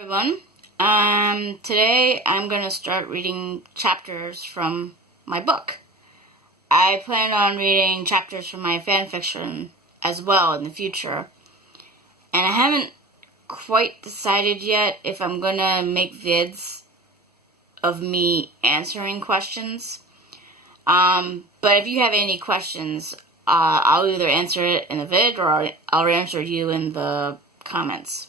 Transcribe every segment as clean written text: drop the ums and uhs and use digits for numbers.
Everyone. Today I'm going to start reading chapters from my book. I plan on reading chapters from my fanfiction as well in the future. And I haven't quite decided yet if I'm going to make vids of me answering questions. But if you have any questions, I'll either answer it in a vid or I'll answer you in the comments.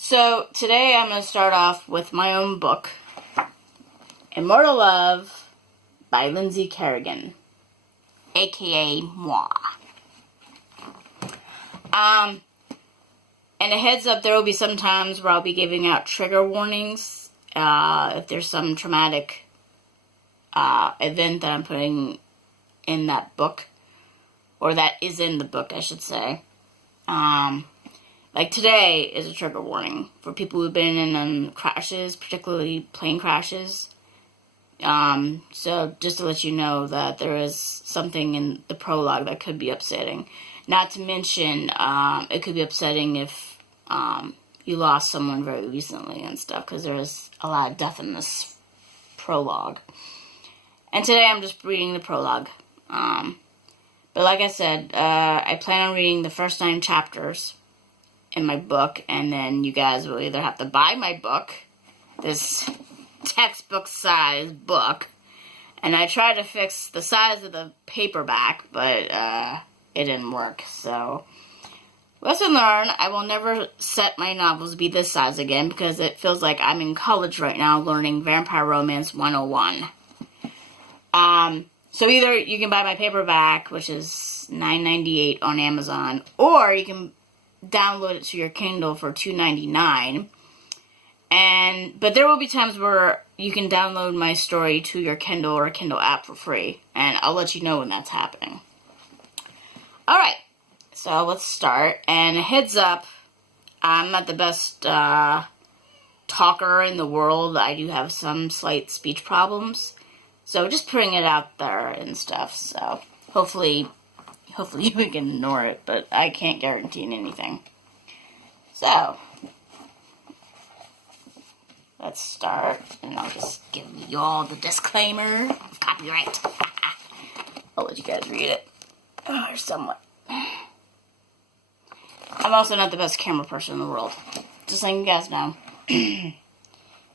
So, today I'm going to start off with my own book, Immortal Love by Lynnsey Carrigan, aka moi. And a heads up, there will be some times where I'll be giving out trigger warnings, if there's some traumatic event that I'm putting in that book, or that is in the book, I should say. Like today is a trigger warning for people who've been in crashes, particularly plane crashes. So just to let you know that there is something in the prologue that could be upsetting. Not to mention, it could be upsetting if you lost someone very recently and stuff, because there is a lot of death in this prologue. And today I'm just reading the prologue. But like I said, I plan on reading the first 9 chapters in my book, and then you guys will either have to buy my book, this textbook size book, and I tried to fix the size of the paperback, but it didn't work. So lesson learned, I will never set my novels to be this size again, because it feels like I'm in college right now learning Vampire Romance 101. So either you can buy my paperback, which is $9.98 on Amazon, or you can download it to your Kindle for $2.99. But there will be times where you can download my story to your Kindle or Kindle app for free, and I'll let you know when that's happening. Alright, so let's start. And a heads up, I'm not the best talker in the world. I do have some slight speech problems, so just putting it out there and stuff. So hopefully you can ignore it, but I can't guarantee anything. So, let's start, and I'll just give you all the disclaimer of copyright. I'll let you guys read it. Or somewhat. I'm also not the best camera person in the world. Just letting you guys know.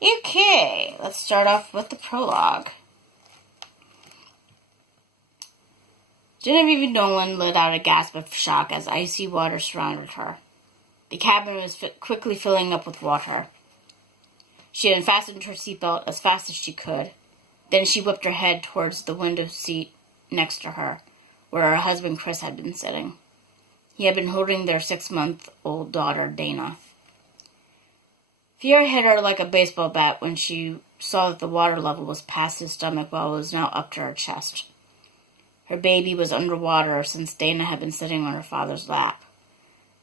Okay, let's start off with the prologue. Genevieve Nolan let out a gasp of shock as icy water surrounded her. The cabin was quickly filling up with water. She had unfastened her seatbelt as fast as she could. Then she whipped her head towards the window seat next to her, where her husband Chris had been sitting. He had been holding their 6-month-old daughter, Dana. Fear hit her like a baseball bat when she saw that the water level was past his stomach while it was now up to her chest. Her baby was underwater since Dana had been sitting on her father's lap.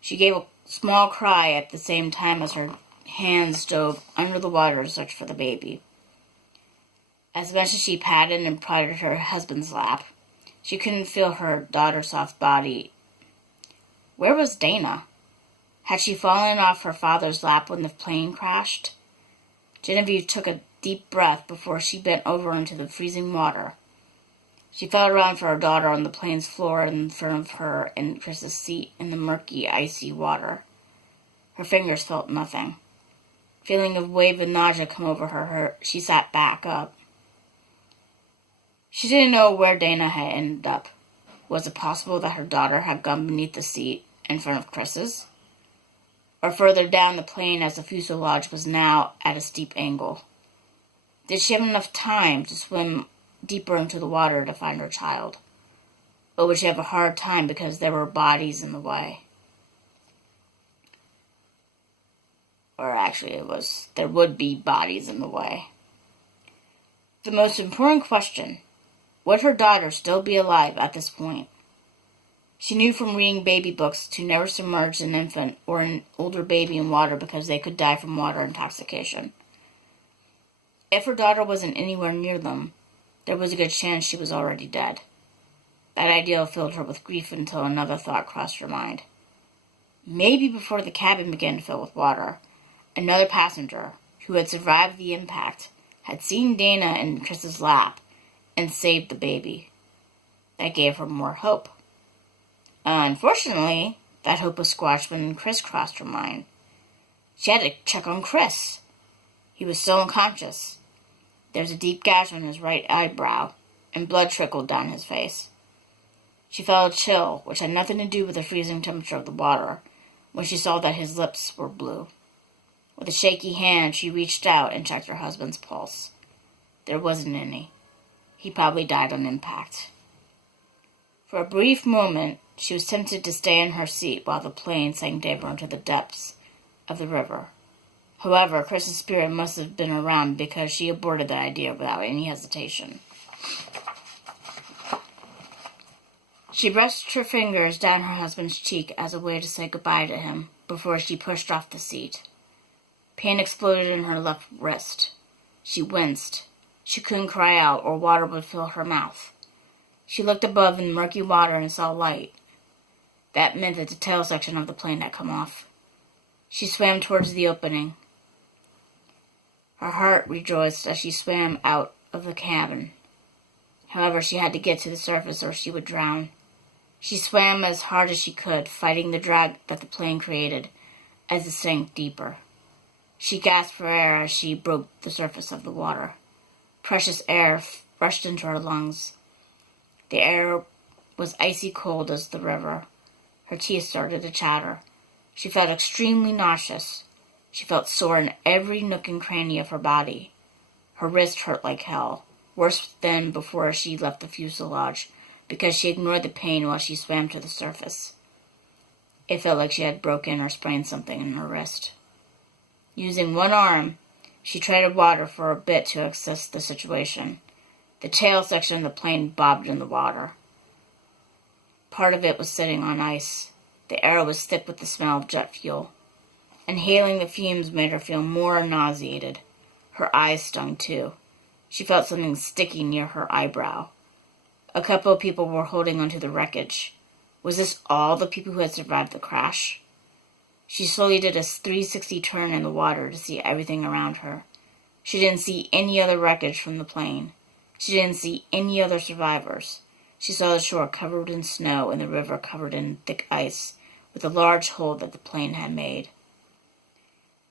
She gave a small cry at the same time as her hands dove under the water to search for the baby. As much as she patted and prodded her husband's lap, she couldn't feel her daughter's soft body. Where was Dana? Had she fallen off her father's lap when the plane crashed? Genevieve took a deep breath before she bent over into the freezing water. She felt around for her daughter on the plane's floor in front of her and Chris's seat in the murky, icy water. Her fingers felt nothing. Feeling a wave of nausea come over her, she sat back up. She didn't know where Dana had ended up. Was it possible that her daughter had gone beneath the seat in front of Chris's? Or further down the plane as the fuselage was now at a steep angle? Did she have enough time to swim deeper into the water to find her child? Or would she have a hard time because there were bodies in the way? Or actually, there would be bodies in the way. The most important question, would her daughter still be alive at this point? She knew from reading baby books to never submerge an infant or an older baby in water because they could die from water intoxication. If her daughter wasn't anywhere near them, there was a good chance she was already dead. That idea filled her with grief until another thought crossed her mind. Maybe before the cabin began to fill with water, Another passenger, who had survived the impact, had seen Dana in Chris's lap and saved the baby. That gave her more hope. Unfortunately, that hope was squashed when Chris crossed her mind. She had to check on Chris. He was still unconscious. There was a deep gash on his right eyebrow, and blood trickled down his face. She felt a chill, which had nothing to do with the freezing temperature of the water, when she saw that his lips were blue. With a shaky hand, she reached out and checked her husband's pulse. There wasn't any. He probably died on impact. For a brief moment, she was tempted to stay in her seat while the plane sank deeper into the depths of the river. However, Chris's spirit must have been around because she aborted that idea without any hesitation. She brushed her fingers down her husband's cheek as a way to say goodbye to him before she pushed off the seat. Pain exploded in her left wrist. She winced. She couldn't cry out or water would fill her mouth. She looked above in the murky water and saw light. That meant that the tail section of the plane had come off. She swam towards the opening. Her heart rejoiced as she swam out of the cabin. However, she had to get to the surface or she would drown. She swam as hard as she could, fighting the drag that the plane created as it sank deeper. She gasped for air as she broke the surface of the water. Precious air rushed into her lungs. The air was icy cold as the river. Her teeth started to chatter. She felt extremely nauseous. She felt sore in every nook and cranny of her body. Her wrist hurt like hell, worse than before she left the fuselage, because she ignored the pain while she swam to the surface. It felt like she had broken or sprained something in her wrist. Using one arm, she treaded water for a bit to assess the situation. The tail section of the plane bobbed in the water. Part of it was sitting on ice. The air was thick with the smell of jet fuel. Inhaling the fumes made her feel more nauseated. Her eyes stung too. She felt something sticky near her eyebrow. A couple of people were holding onto the wreckage. Was this all the people who had survived the crash? She slowly did a 360 turn in the water to see everything around her. She didn't see any other wreckage from the plane. She didn't see any other survivors. She saw the shore covered in snow and the river covered in thick ice, with a large hole that the plane had made.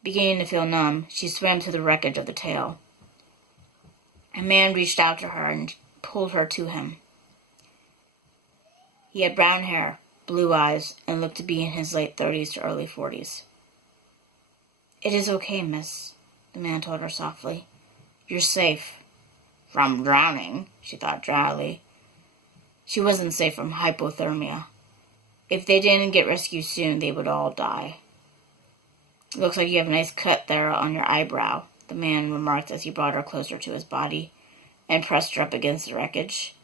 Beginning to feel numb, she swam to the wreckage of the tail. A man reached out to her and pulled her to him. He had brown hair, blue eyes, and looked to be in his late 30s to early 40s. "It is okay, miss," the man told her softly. "You're safe." From drowning, she thought dryly. She wasn't safe from hypothermia. If they didn't get rescued soon, they would all die. "Looks like you have a nice cut there on your eyebrow," the man remarked as he brought her closer to his body and pressed her up against the wreckage.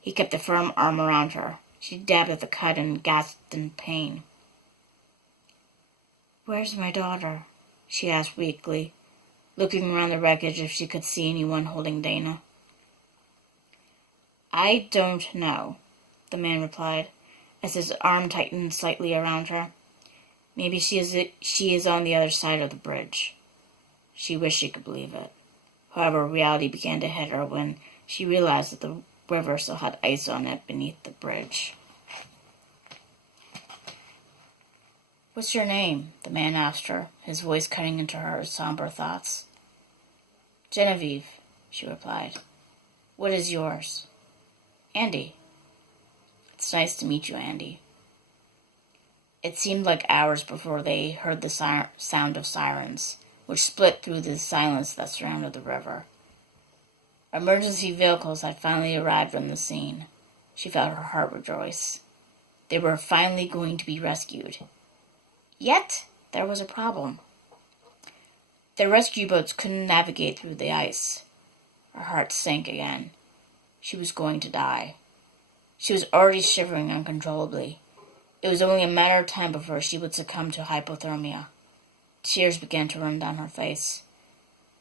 He kept a firm arm around her. She dabbed at the cut and gasped in pain. "Where's my daughter?" she asked weakly, looking around the wreckage if she could see anyone holding Dana. "I don't know," the man replied, as his arm tightened slightly around her. "Maybe she is on the other side of the bridge." She wished she could believe it. However, reality began to hit her when she realized that the river still had ice on it beneath the bridge. "What's your name?" the man asked her, his voice cutting into her somber thoughts. "Genevieve," she replied. "What is yours?" "Andy." "It's nice to meet you, Andy." It seemed like hours before they heard the sound of sirens, which split through the silence that surrounded the river. Emergency vehicles had finally arrived on the scene. She felt her heart rejoice. They were finally going to be rescued. Yet, there was a problem. The rescue boats couldn't navigate through the ice. Her heart sank again. She was going to die. She was already shivering uncontrollably. It was only a matter of time before she would succumb to hypothermia. Tears began to run down her face.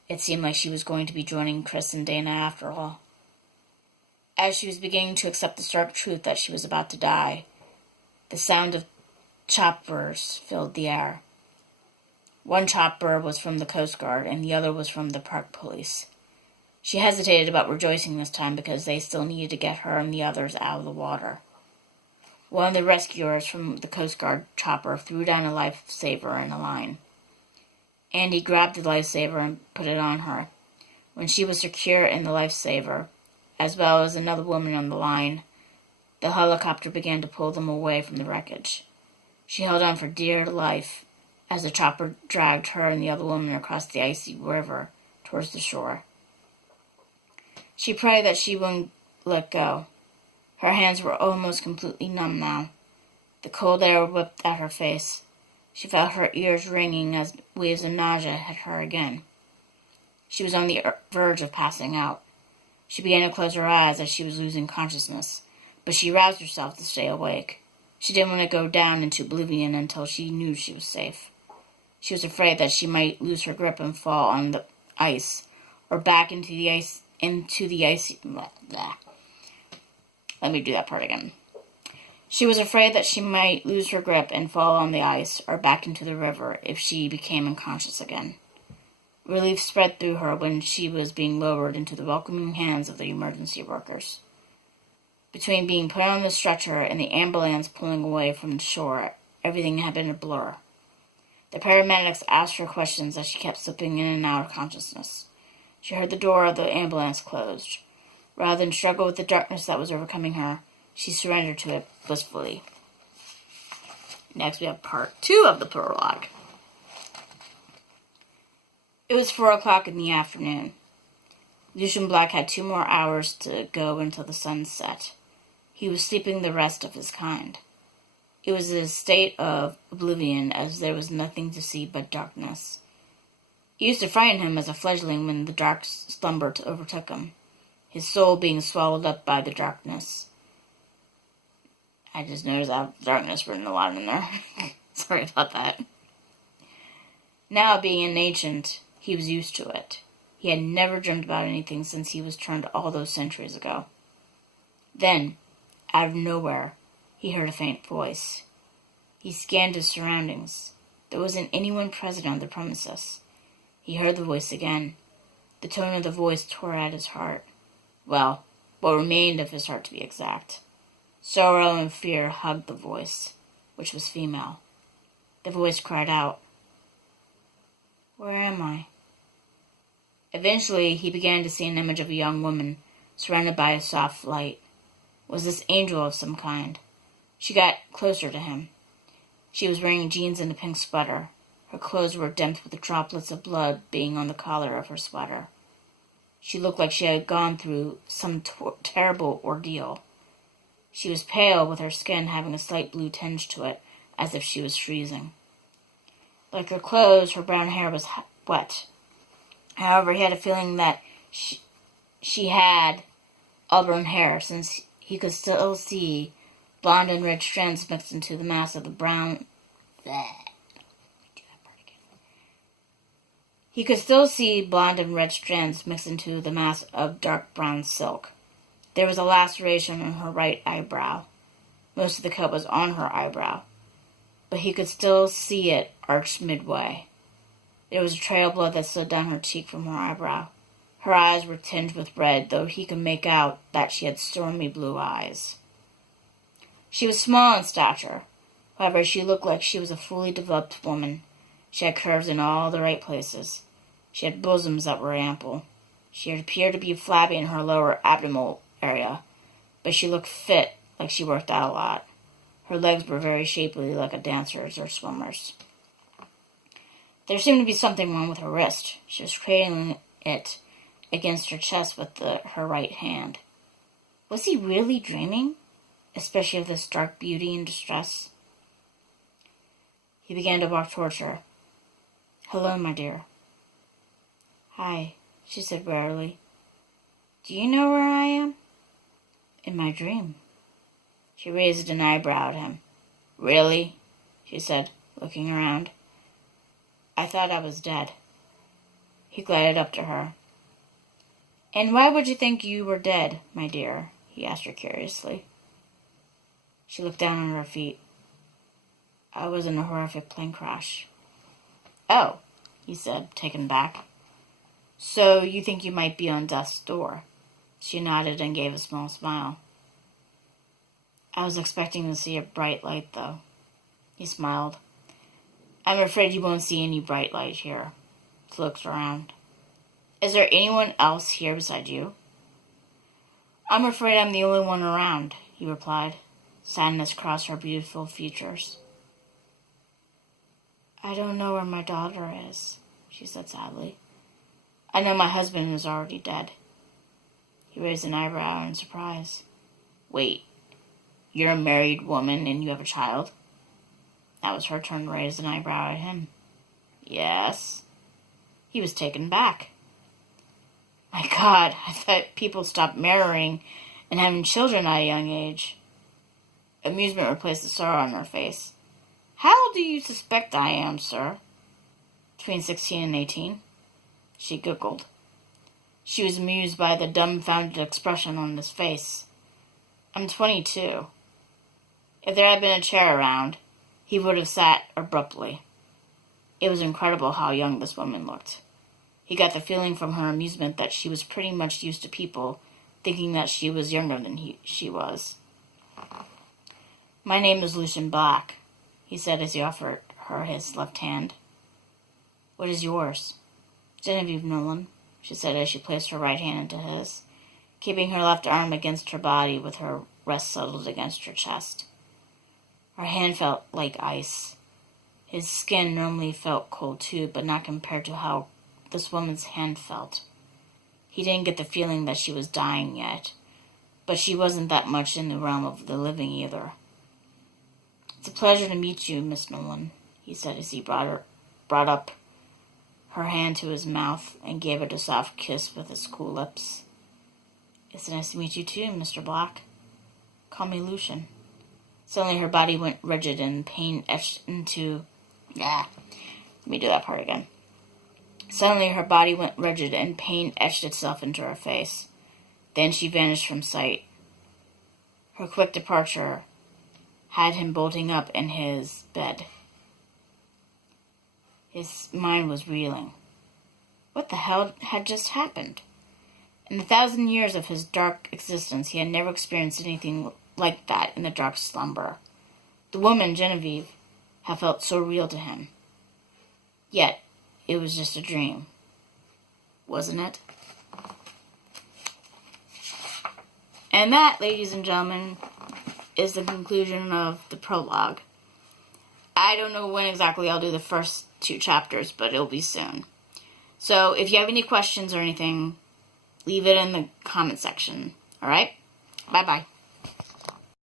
It seemed like she was going to be joining Chris and Dana after all. As she was beginning to accept the stark truth that she was about to die, the sound of choppers filled the air. One chopper was from the Coast Guard, and the other was from the park police. She hesitated about rejoicing this time because they still needed to get her and the others out of the water. One of the rescuers from the Coast Guard chopper threw down a lifesaver in a line. Andy grabbed the lifesaver and put it on her. When she was secure in the lifesaver, as well as another woman on the line, the helicopter began to pull them away from the wreckage. She held on for dear life as the chopper dragged her and the other woman across the icy river towards the shore. She prayed that she wouldn't let go. Her hands were almost completely numb now. The cold air whipped at her face. She felt her ears ringing as waves of nausea hit her again. She was on the verge of passing out. She began to close her eyes as she was losing consciousness, but she roused herself to stay awake. She didn't want to go down into oblivion until she knew she was safe. She was afraid that she might lose her grip and fall on the ice, or back into the icy. Let me do that part again. She was afraid that she might lose her grip and fall on the ice or back into the river if she became unconscious again. Relief spread through her when she was being lowered into the welcoming hands of the emergency workers. Between being put on the stretcher and the ambulance pulling away from the shore, everything had been a blur. The paramedics asked her questions as she kept slipping in and out of consciousness. She heard the door of the ambulance closed. Rather than struggle with the darkness that was overcoming her, she surrendered to it blissfully. Next, we have part 2 of the prologue. It was 4 o'clock in the afternoon. Lucian Black had 2 more hours to go until the sun set. He was sleeping the rest of his kind. It was a state of oblivion, as there was nothing to see but darkness. It used to frighten him as a fledgling when the dark slumber overtook him, his soul being swallowed up by the darkness. I just noticed that darkness written a lot in there. Sorry about that. Now, being an ancient, he was used to it. He had never dreamed about anything since he was turned all those centuries ago. Then, out of nowhere, he heard a faint voice. He scanned his surroundings. There wasn't anyone present on the premises. He heard the voice again. The tone of the voice tore at his heart. Well, what remained of his heart to be exact. Sorrow and fear hugged the voice, which was female. The voice cried out, "Where am I?" Eventually, he began to see an image of a young woman, surrounded by a soft light. Was this angel of some kind? She got closer to him. She was wearing jeans and a pink sweater. Her clothes were dimmed with the droplets of blood being on the collar of her sweater. She looked like she had gone through some terrible ordeal. She was pale, with her skin having a slight blue tinge to it, as if she was freezing. Like her clothes, her brown hair was wet. However, he had a feeling that she had auburn hair, since he could still see blonde and red strands mixed into the mass of the brown... He could still see blonde and red strands mixed into the mass of dark brown silk. There was a laceration on her right eyebrow. Most of the cut was on her eyebrow, but he could still see it arched midway. There was a trail of blood that slid down her cheek from her eyebrow. Her eyes were tinged with red, though he could make out that she had stormy blue eyes. She was small in stature. However, she looked like she was a fully developed woman. She had curves in all the right places. She had bosoms that were ample. She appeared to be flabby in her lower abdominal area, but she looked fit, like she worked out a lot. Her legs were very shapely, like a dancer's or swimmer's. There seemed to be something wrong with her wrist. She was cradling it against her chest with her right hand. Was he really dreaming? Especially of this dark beauty in distress? He began to walk towards her. "Hello, my dear." "Hi," she said wearily. "Do you know where I am?" "In my dream." She raised an eyebrow at him. "Really?" she said, looking around. "I thought I was dead." He glided up to her. "And why would you think you were dead, my dear?" he asked her curiously. She looked down on her feet. "I was in a horrific plane crash." Oh, he said, taken back. So you think you might be on death's door? She nodded and gave a small smile. I was expecting to see a bright light, though. He smiled. I'm afraid you won't see any bright light here. He looked around. Is there anyone else here beside you? I'm afraid I'm the only one around, he replied. Sadness crossed her beautiful features. I don't know where my daughter is, she said sadly. I know my husband is already dead. He raised an eyebrow in surprise. Wait, you're a married woman and you have a child? That was her turn to raise an eyebrow at him. Yes. He was taken back. My God, I thought people stopped marrying and having children at a young age. Amusement replaced the sorrow on her face. How old do you suspect I am, sir? Between 16 and 18. She giggled. She was amused by the dumbfounded expression on his face. I'm 22. If there had been a chair around, he would have sat abruptly. It was incredible how young this woman looked. He got the feeling from her amusement that she was pretty much used to people thinking that she was younger than she was. My name is Lucian Black, he said as he offered her his left hand. What is yours? Genevieve Nolan, she said as she placed her right hand into his, keeping her left arm against her body with her wrist settled against her chest. Her hand felt like ice. His skin normally felt cold too, but not compared to how this woman's hand felt. He didn't get the feeling that she was dying yet, but she wasn't that much in the realm of the living either. It's a pleasure to meet you, Miss Nolan, he said as he brought up her hand to his mouth and gave it a soft kiss with his cool lips. It's nice to meet you too, Mr. Black. Call me Lucian. Suddenly her body went rigid and pain etched into... Let me do that part again. Suddenly her body went rigid and pain etched itself into her face. Then she vanished from sight. Her quick departure had him bolting up in his bed. His mind was reeling. What the hell had just happened? In the 1,000 years of his dark existence, he had never experienced anything like that in the dark slumber. The woman, Genevieve, had felt so real to him. Yet, it was just a dream. Wasn't it? And that, ladies and gentlemen, is the conclusion of the prologue. I don't know when exactly I'll do the first 2 chapters, but it'll be soon. So, if you have any questions or anything, leave it in the comment section. Alright? Bye-bye.